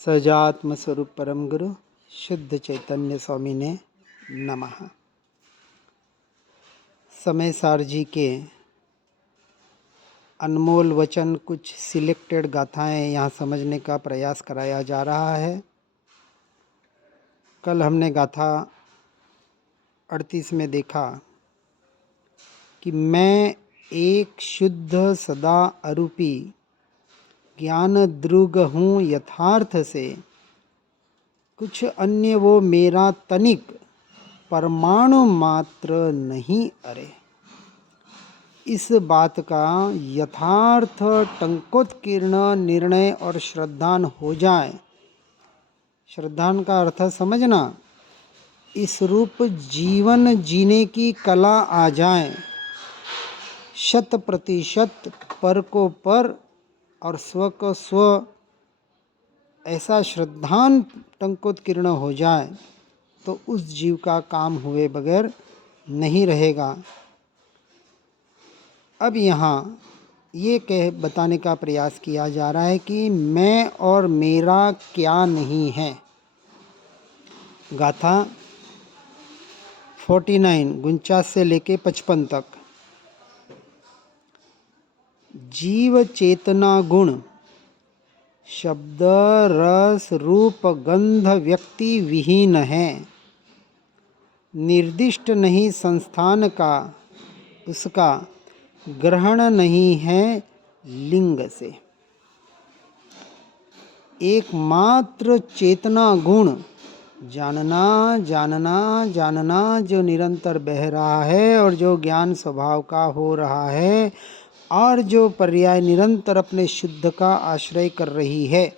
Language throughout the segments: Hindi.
सजात्म स्वरूप परम गुरु शुद्ध चैतन्य स्वामी ने नमः। समय सार जी के अनमोल वचन, कुछ सिलेक्टेड गाथाएं यहाँ समझने का प्रयास कराया जा रहा है। कल हमने गाथा 38 में देखा कि मैं एक शुद्ध सदा अरूपी ज्ञान द्रुग हूँ यथार्थ से, कुछ अन्य वो मेरा तनिक परमाणु मात्र नहीं अरे। इस बात का यथार्थ टंकोत्कीर्ण निर्णय और श्रद्धान हो जाए। श्रद्धान का अर्थ समझना, इस रूप जीवन जीने की कला आ जाए, 100% पर को पर और स्व को स्व, ऐसा श्रद्धान टंकोत्कीर्ण हो जाए तो उस जीव का काम हुए बगैर नहीं रहेगा। अब यहाँ ये बताने का प्रयास किया जा रहा है कि मैं और मेरा क्या नहीं है। गाथा 49 से लेके 55 तक। जीव चेतना गुण शब्द रस रूप गंध व्यक्ति विहीन है, निर्दिष्ट नहीं संस्थान का, उसका ग्रहण नहीं है लिंग से। एकमात्र चेतना गुण जानना जानना जानना जो निरंतर बह रहा है और जो ज्ञान स्वभाव का हो रहा है और जो पर्याय निरंतर अपने शुद्ध का आश्रय कर रही है,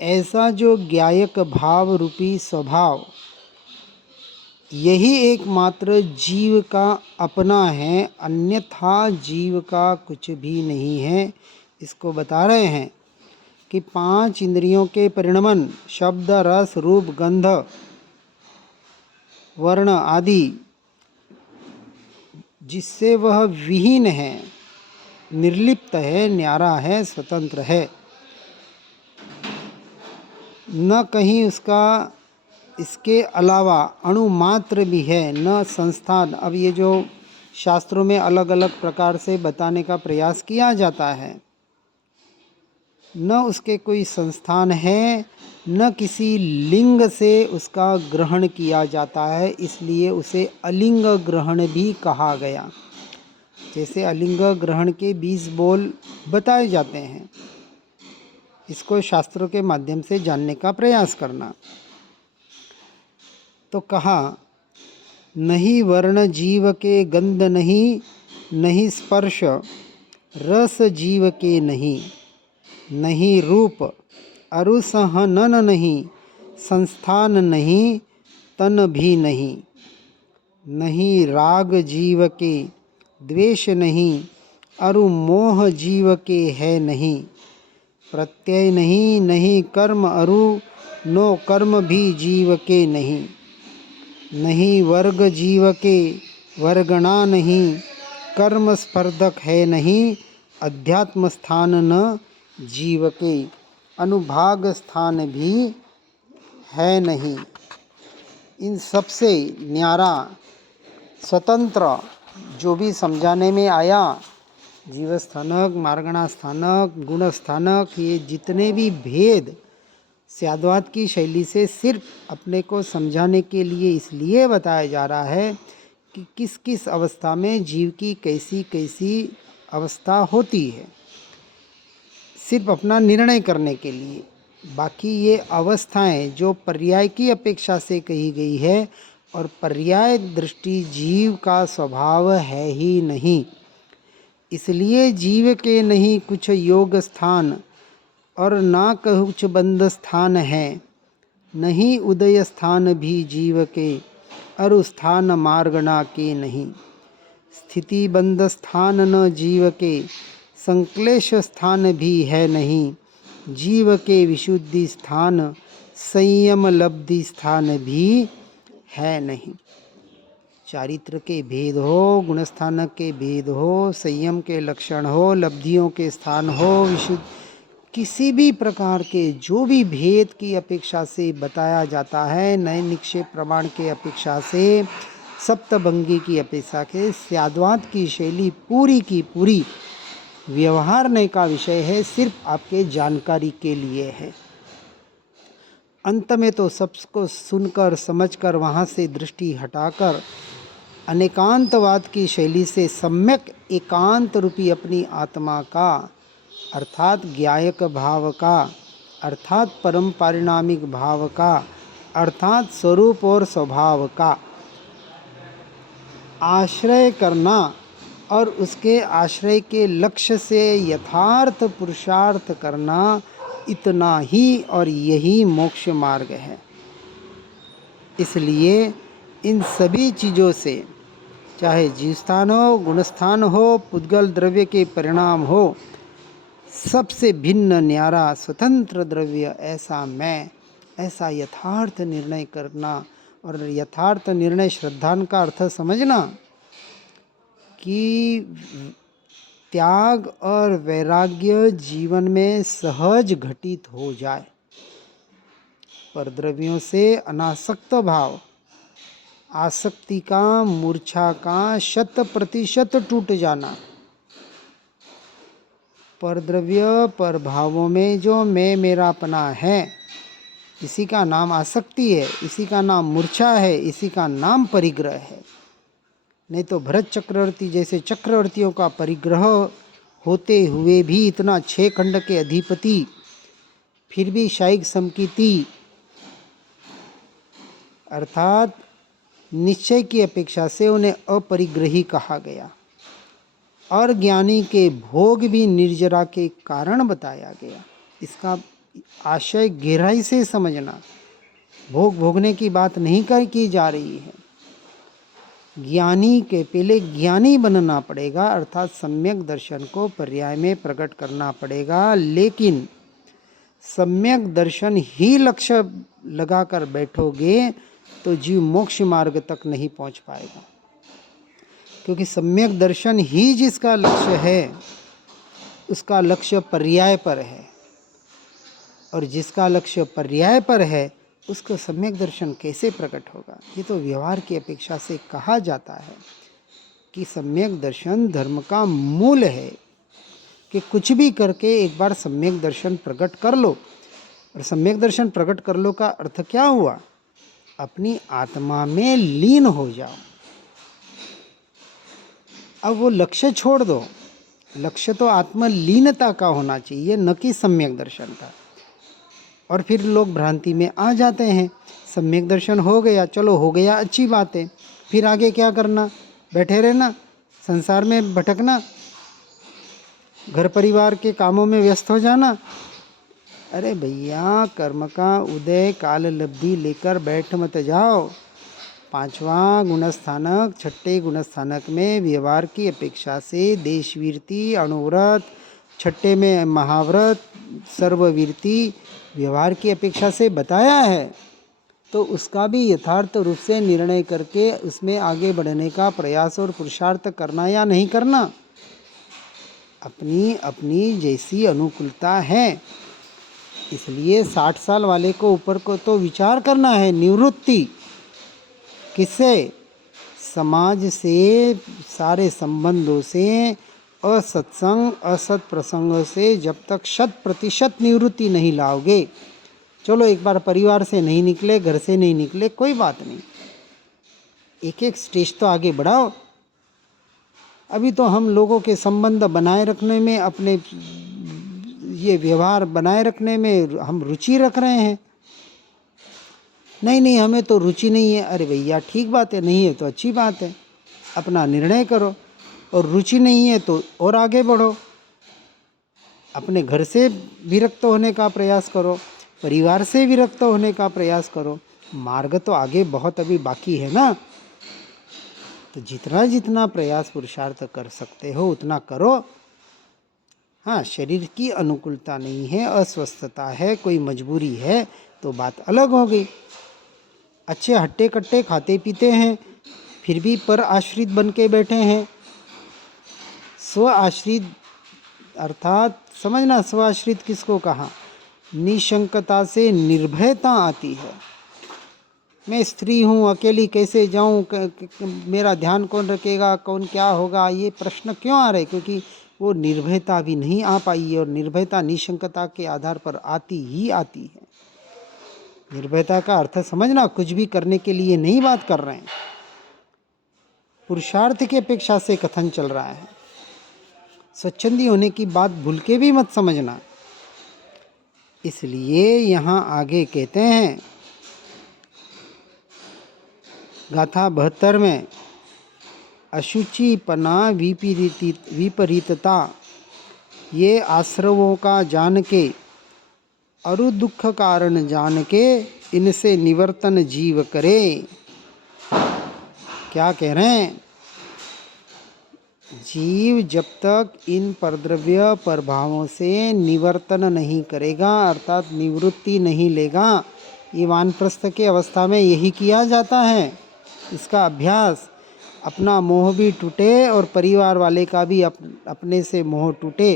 ऐसा जो ज्ञायक भाव रूपी स्वभाव, यही एकमात्र जीव का अपना है, अन्यथा जीव का कुछ भी नहीं है। इसको बता रहे हैं कि 5 इंद्रियों के परिणमन शब्द रस रूप गंध वर्ण आदि, जिससे वह विहीन है, निर्लिप्त है, न्यारा है, स्वतंत्र है, न कहीं उसका इसके अलावा अणु मात्र भी है, न संस्थान। अब ये जो शास्त्रों में अलग अलग प्रकार से बताने का प्रयास किया जाता है, न उसके कोई संस्थान है, न किसी लिंग से उसका ग्रहण किया जाता है, इसलिए उसे अलिंग ग्रहण भी कहा गया। जैसे अलिंग ग्रहण के 20 बोल बताए जाते हैं, इसको शास्त्रों के माध्यम से जानने का प्रयास करना। तो कहा, नहीं वर्ण जीव के गंध नहीं, नहीं स्पर्श रस जीव के नहीं, नहीं रूप अरुसहनन नहीं, संस्थान नहीं तन भी नहीं, नहीं राग जीव के द्वेष नहीं, अरु मोह जीव के है नहीं, प्रत्यय नहीं, नहीं कर्म अरु नो कर्म भी जीव के नहीं, नहीं वर्ग जीव के वर्गणा नहीं, कर्म स्पर्धक है नहीं, अध्यात्म स्थान न जीव के, अनुभाग स्थान भी है नहीं। इन सबसे न्यारा स्वतंत्र जो भी समझाने में आया, जीव स्थानक, मार्गणा स्थानक, गुण स्थानक, ये जितने भी भेद स्याद्वाद की शैली से सिर्फ अपने को समझाने के लिए इसलिए बताया जा रहा है कि किस किस अवस्था में जीव की कैसी कैसी अवस्था होती है, सिर्फ अपना निर्णय करने के लिए। बाकी ये अवस्थाएं जो पर्याय की अपेक्षा से कही गई है, और पर्याय दृष्टि जीव का स्वभाव है ही नहीं, इसलिए जीव के नहीं कुछ योग स्थान और ना कुछ बंध स्थान है, नहीं उदय स्थान भी जीव के, अरु स्थान मार्गणा के नहीं, स्थिति बंध स्थान न जीव के, संक्लेश स्थान भी है नहीं, जीव के विशुद्धि स्थान संयम लब्धि स्थान भी है नहीं। चारित्र के भेद हो, गुणस्थानक के भेद हो, संयम के लक्षण हो, लब्धियों के स्थान हो, विशुद्ध किसी भी प्रकार के जो भी भेद की अपेक्षा से बताया जाता है, नए निक्षेप प्रमाण के अपेक्षा से, सप्तभंगी की अपेक्षा के, स्याद्वांत की शैली पूरी की पूरी व्यवहारने का विषय है, सिर्फ आपके जानकारी के लिए है। अंत में तो सबको सुनकर समझकर वहाँ से दृष्टि हटाकर अनेकांतवाद की शैली से सम्यक एकांत रूपी अपनी आत्मा का अर्थात ज्ञायक भाव का, अर्थात परम पारिणामिक भाव का, अर्थात स्वरूप और स्वभाव का आश्रय करना और उसके आश्रय के लक्ष्य से यथार्थ पुरुषार्थ करना, इतना ही और यही मोक्ष मार्ग है। इसलिए इन सभी चीज़ों से, चाहे जीवस्थान हो, गुणस्थान हो, पुद्गल द्रव्य के परिणाम हो, सबसे भिन्न न्यारा स्वतंत्र द्रव्य ऐसा मैं, ऐसा यथार्थ निर्णय करना। और यथार्थ निर्णय श्रद्धान का अर्थ समझना कि त्याग और वैराग्य जीवन में सहज घटित हो जाए, पर द्रव्यों से अनासक्त भाव, आसक्ति का, मूर्छा का 100% टूट जाना। पर द्रव्य पर भावों में जो मैं मेरापना है, इसी का नाम आसक्ति है, इसी का नाम मूर्छा है, इसी का नाम परिग्रह है। नहीं तो भरत चक्रवर्ती जैसे चक्रवर्तियों का परिग्रह होते हुए भी इतना 6 खंड के अधिपति, फिर भी शायिक समकीति अर्थात निश्चय की अपेक्षा से उन्हें अपरिग्रही कहा गया। और ज्ञानी के भोग भी निर्जरा के कारण बताया गया। इसका आशय गहराई से समझना, भोग भोगने की बात नहीं की जा रही है। ज्ञानी के पहले ज्ञानी बनना पड़ेगा, अर्थात सम्यक दर्शन को पर्याय में प्रकट करना पड़ेगा। लेकिन सम्यक दर्शन ही लक्ष्य लगाकर बैठोगे तो जीव मोक्ष मार्ग तक नहीं पहुंच पाएगा, क्योंकि सम्यक दर्शन ही जिसका लक्ष्य है उसका लक्ष्य पर्याय पर है, और जिसका लक्ष्य पर्याय पर है उसको सम्यक दर्शन कैसे प्रकट होगा। ये तो व्यवहार की अपेक्षा से कहा जाता है कि सम्यक दर्शन धर्म का मूल है, कि कुछ भी करके एक बार सम्यक दर्शन प्रकट कर लो। और सम्यक दर्शन प्रकट कर लो का अर्थ क्या हुआ? अपनी आत्मा में लीन हो जाओ। अब वो लक्ष्य छोड़ दो, लक्ष्य तो आत्मलीनता का होना चाहिए, न कि सम्यक दर्शन का। और फिर लोग भ्रांति में आ जाते हैं, सम्यक दर्शन हो गया, चलो हो गया, अच्छी बात है, फिर आगे क्या करना? बैठे रहना, संसार में भटकना, घर परिवार के कामों में व्यस्त हो जाना। अरे भैया, कर्म का उदय काल लब्धि लेकर बैठ मत जाओ। 5वां गुणस्थानक, 6ठे गुणस्थानक में व्यवहार की अपेक्षा से देशवीरती, अणुव्रत, 6ठे में महाव्रत, सर्ववीरती व्यवहार की अपेक्षा से बताया है, तो उसका भी यथार्थ रूप से निर्णय करके उसमें आगे बढ़ने का प्रयास और पुरुषार्थ करना या नहीं करना, अपनी अपनी जैसी अनुकूलता है। इसलिए 60 साल वाले को ऊपर को तो विचार करना है, निवृत्ति किससे? समाज से, सारे संबंधों से, असत्संग असत प्रसंगों से जब तक 100% निवृत्ति नहीं लाओगे। चलो एक बार परिवार से नहीं निकले, घर से नहीं निकले, कोई बात नहीं, एक एक स्टेज तो आगे बढ़ाओ। अभी तो हम लोगों के संबंध बनाए रखने में, अपने ये व्यवहार बनाए रखने में हम रुचि रख रहे हैं। नहीं हमें तो रुचि नहीं है। अरे भैया ठीक बात है, नहीं है तो अच्छी बात है, अपना निर्णय करो। और रुचि नहीं है तो और आगे बढ़ो, अपने घर से विरक्त होने का प्रयास करो, परिवार से विरक्त होने का प्रयास करो। मार्ग तो आगे बहुत अभी बाकी है ना। तो जितना जितना प्रयास पुरुषार्थ कर सकते हो उतना करो। हाँ, शरीर की अनुकूलता नहीं है, अस्वस्थता है, कोई मजबूरी है तो बात अलग हो गई। अच्छे हट्टे कट्टे खाते पीते हैं, फिर भी पर आश्रित बन के बैठे हैं। स्व आश्रित अर्थात समझना, स्वाश्रित किसको कहा? निशंकता से निर्भयता आती है। मैं स्त्री हूँ, अकेली कैसे जाऊँ, मेरा ध्यान कौन रखेगा, कौन क्या होगा, ये प्रश्न क्यों आ रहे? क्योंकि वो निर्भयता भी नहीं आ पाई है। और निर्भयता निशंकता के आधार पर आती ही आती है। निर्भयता का अर्थ समझना, कुछ भी करने के लिए नहीं बात कर रहे हैं, पुरुषार्थ की अपेक्षा से कथन चल रहा है। स्वच्छंदी होने की बात भूल के भी मत समझना। इसलिए यहाँ आगे कहते हैं गाथा 72 में, अशुचिपना विपरीतता ये आश्रवों का जान के, अरु दुख कारण जान के, इनसे निवर्तन जीव करे। क्या कह रहे हैं? जीव जब तक इन परद्रव्य प्रभावों से निवर्तन नहीं करेगा, अर्थात निवृत्ति नहीं लेगा, ये वानप्रस्थ के अवस्था में यही किया जाता है। इसका अभ्यास, अपना मोह भी टूटे और परिवार वाले का भी अपने से मोह टूटे,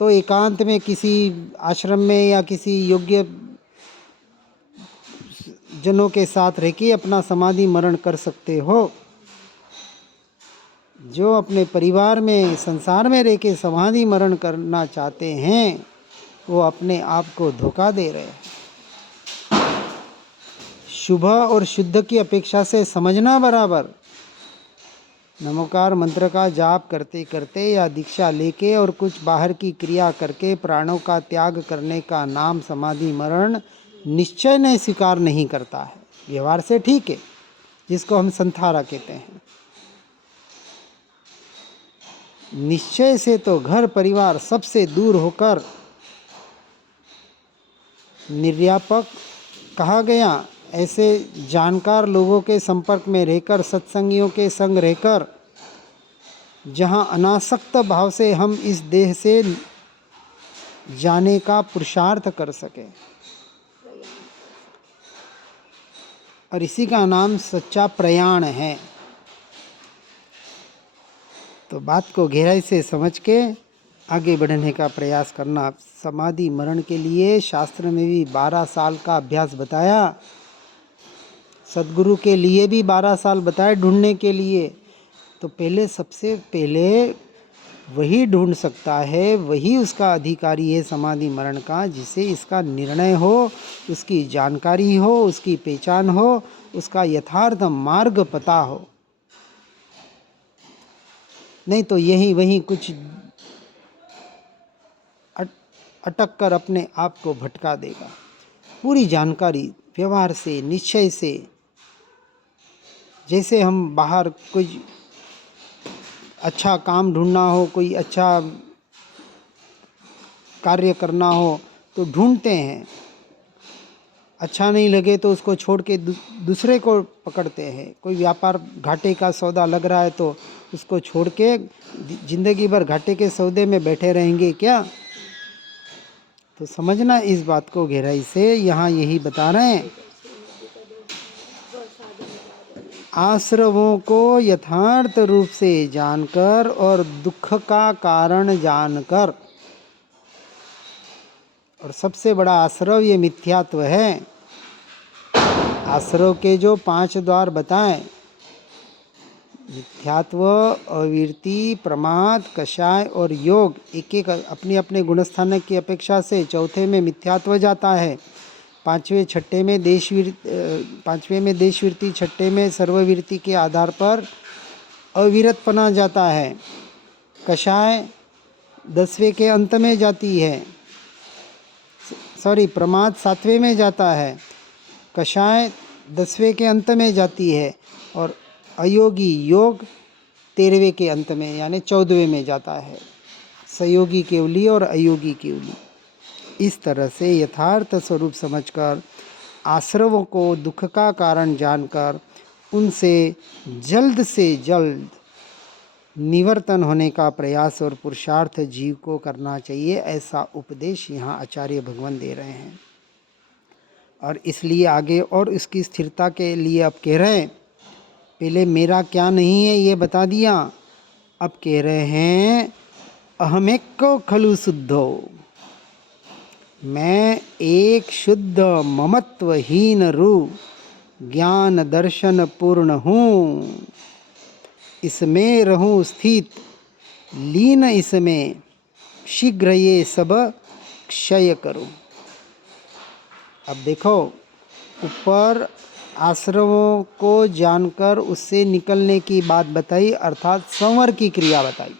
तो एकांत में किसी आश्रम में या किसी योग्य जनों के साथ रह के अपना समाधि मरण कर सकते हो। जो अपने परिवार में, संसार में रह के समाधि मरण करना चाहते हैं, वो अपने आप को धोखा दे रहे हैं। शुभ और शुद्ध की अपेक्षा से समझना बराबर। नमोकार मंत्र का जाप करते करते या दीक्षा लेके और कुछ बाहर की क्रिया करके प्राणों का त्याग करने का नाम समाधि मरण निश्चय नहीं स्वीकार नहीं करता है। व्यवहार से ठीक है, जिसको हम संथारा कहते हैं। निश्चय से तो घर परिवार सबसे दूर होकर निर्यापक कहा गया। ऐसे जानकार लोगों के संपर्क में रहकर, सत्संगियों के संग रहकर, जहाँ अनासक्त भाव से हम इस देह से जाने का पुरुषार्थ कर सके, और इसी का नाम सच्चा प्रयाण है। तो बात को गहराई से समझ के आगे बढ़ने का प्रयास करना। समाधि मरण के लिए शास्त्र में भी 12 साल का अभ्यास बताया, सदगुरु के लिए भी 12 साल बताए ढूंढने के लिए। तो पहले, सबसे पहले वही ढूंढ सकता है, वही उसका अधिकारी है समाधि मरण का, जिसे इसका निर्णय हो, उसकी जानकारी हो, उसकी पहचान हो, उसका यथार्थ मार्ग पता हो। नहीं तो यही वहीं कुछ अटक कर अपने आप को भटका देगा। पूरी जानकारी व्यवहार से, निश्चय से, जैसे हम बाहर कुछ अच्छा काम ढूंढना हो, कोई अच्छा कार्य करना हो तो ढूंढते हैं, अच्छा नहीं लगे तो उसको छोड़ के दूसरे को पकड़ते हैं। कोई व्यापार घाटे का सौदा लग रहा है तो उसको छोड़ के जिंदगी भर घाटे के सौदे में बैठे रहेंगे क्या? तो समझना इस बात को गहराई से। यहाँ यही बता रहे हैं, आश्रवों को यथार्थ रूप से जानकर और दुख का कारण जानकर, और सबसे बड़ा आश्रव ये मिथ्यात्व है। आश्रव के जो 5 द्वार बताएं, मिथ्यात्व, अविरति, प्रमाद, कषाय और योग, एक एक अपने अपने गुणस्थान की अपेक्षा से चौथे में मिथ्यात्व जाता है, पांचवें में देशवृत्ति, छठे में सर्ववृत्ति के आधार पर अविरतपना जाता है। कषाय 10वें के अंत में जाती है, प्रमाद 7वें में जाता है, कषाय 10वें के अंत में जाती है, और अयोगी योग 13वें के अंत में यानी 14वें में जाता है। सयोगी केवली और अयोगी केवली। इस तरह से यथार्थ स्वरूप समझकर, आश्रवों को दुख का कारण जानकर, उनसे जल्द से जल्द निवर्तन होने का प्रयास और पुरुषार्थ जीव को करना चाहिए। ऐसा उपदेश यहाँ आचार्य भगवान दे रहे हैं। और इसलिए आगे और इसकी स्थिरता के लिए अब कह रहे हैं, पहले मेरा क्या नहीं है ये बता दिया, अब कह रहे हैं अहमेको खलु शुद्धो, मैं एक शुद्ध ममत्वहीन रूप ज्ञान दर्शन पूर्ण हूँ, इसमें रहूँ स्थित लीन, इसमें शीघ्र ये सब क्षय करूँ। अब देखो, ऊपर आश्रमों को जानकर उससे निकलने की बात बताई, अर्थात संवर की क्रिया बताई,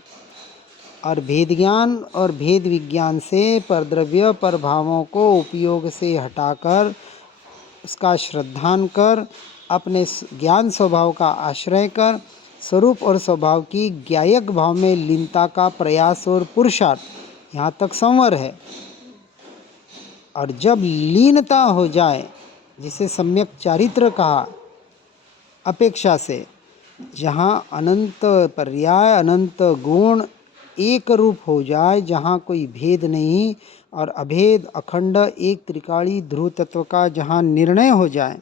और भेद ज्ञान और भेद विज्ञान से परद्रव्य परभावों को उपयोग से हटाकर उसका श्रद्धान कर अपने ज्ञान स्वभाव का आश्रय कर स्वरूप और स्वभाव की ज्ञायक भाव में लीनता का प्रयास और पुरुषार्थ, यहाँ तक संवर है। और जब लीनता हो जाए, जिसे सम्यक चारित्र कहा, अपेक्षा से, जहाँ अनंत पर्याय अनंत गुण एक रूप हो जाए, जहाँ कोई भेद नहीं और अभेद अखंड एक त्रिकाली ध्रुव तत्व का जहाँ निर्णय हो जाए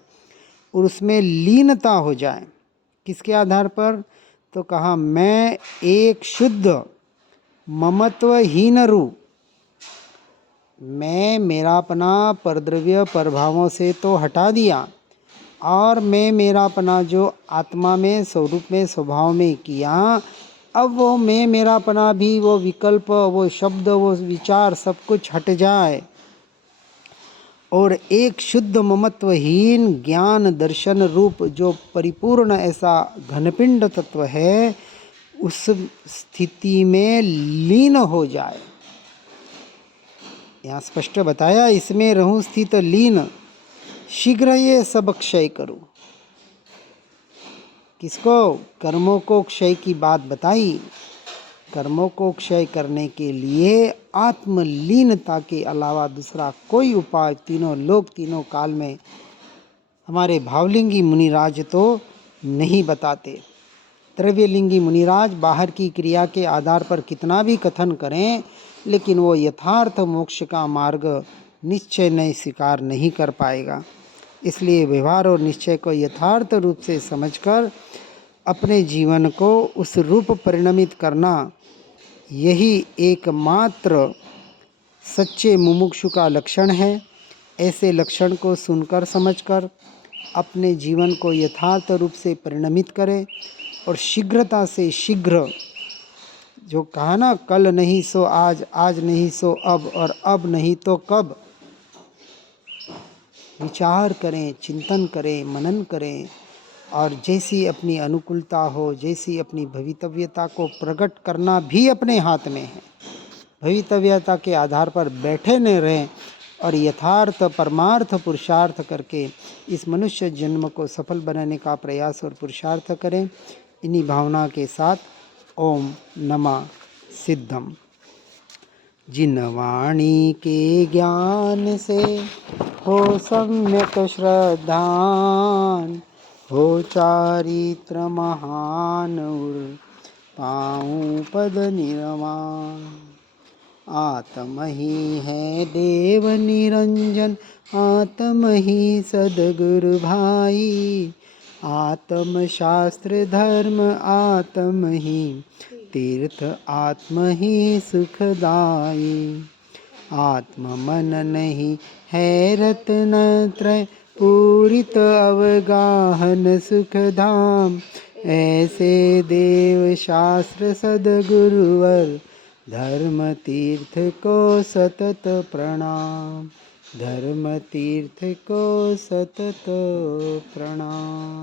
और उसमें लीनता हो जाए, किसके आधार पर? तो कहा मैं एक शुद्ध ममत्वहीन रूप, मैं मेरापना परद्रव्य परभावों से तो हटा दिया, और मैं मेरापना जो आत्मा में स्वरूप में स्वभाव में किया, अब वो मैं मेरापना भी, वो विकल्प, वो शब्द, वो विचार सब कुछ हट जाए और एक शुद्ध ममत्वहीन ज्ञान दर्शन रूप जो परिपूर्ण ऐसा घनपिंड तत्व है, उस स्थिति में लीन हो जाए। यहाँ स्पष्ट बताया, इसमें रहूं स्थित लीन, शीघ्र ये सब क्षय करूं। किसको? कर्मों को क्षय की बात बताई। कर्मों को क्षय करने के लिए आत्मलीनता के अलावा दूसरा कोई उपाय तीनों लोक तीनों काल में हमारे भावलिंगी मुनिराज तो नहीं बताते। द्रव्यलिंगी मुनिराज बाहर की क्रिया के आधार पर कितना भी कथन करें, लेकिन वो यथार्थ मोक्ष का मार्ग निश्चय नहीं स्वीकार नहीं कर पाएगा। इसलिए व्यवहार और निश्चय को यथार्थ रूप से समझकर अपने जीवन को उस रूप परिणमित करना, यही एकमात्र सच्चे मुमुक्षु का लक्षण है। ऐसे लक्षण को सुनकर समझकर अपने जीवन को यथार्थ रूप से परिणमित करें और शीघ्रता से शीघ्र, जो कहा ना, कल नहीं सो आज, आज नहीं सो अब, और अब नहीं तो कब, विचार करें, चिंतन करें, मनन करें, और जैसी अपनी अनुकूलता हो, जैसी अपनी भवितव्यता को प्रकट करना भी अपने हाथ में है। भवितव्यता के आधार पर बैठे न रहें और यथार्थ परमार्थ पुरुषार्थ करके इस मनुष्य जन्म को सफल बनाने का प्रयास और पुरुषार्थ करें। इन्हीं भावना के साथ ओम नमः सिद्धम। जिन वाणी के ज्ञान से हो सम्यक श्रद्धान, हो चारित्र महान उर पाऊँ पद निर्वाण। आत्म ही है देव निरंजन, आत्म ही सदगुरु भाई, आत्म शास्त्र धर्म आत्म ही तीर्थ, आत्म ही सुखदाई। आत्म मन नहीं है रत्न त्रय, पूरित अवगाहन सुख धाम। ऐसे देव शास्त्र सदगुरुवर, धर्म तीर्थ को सतत प्रणाम, धर्म तीर्थ को सतत प्रणाम।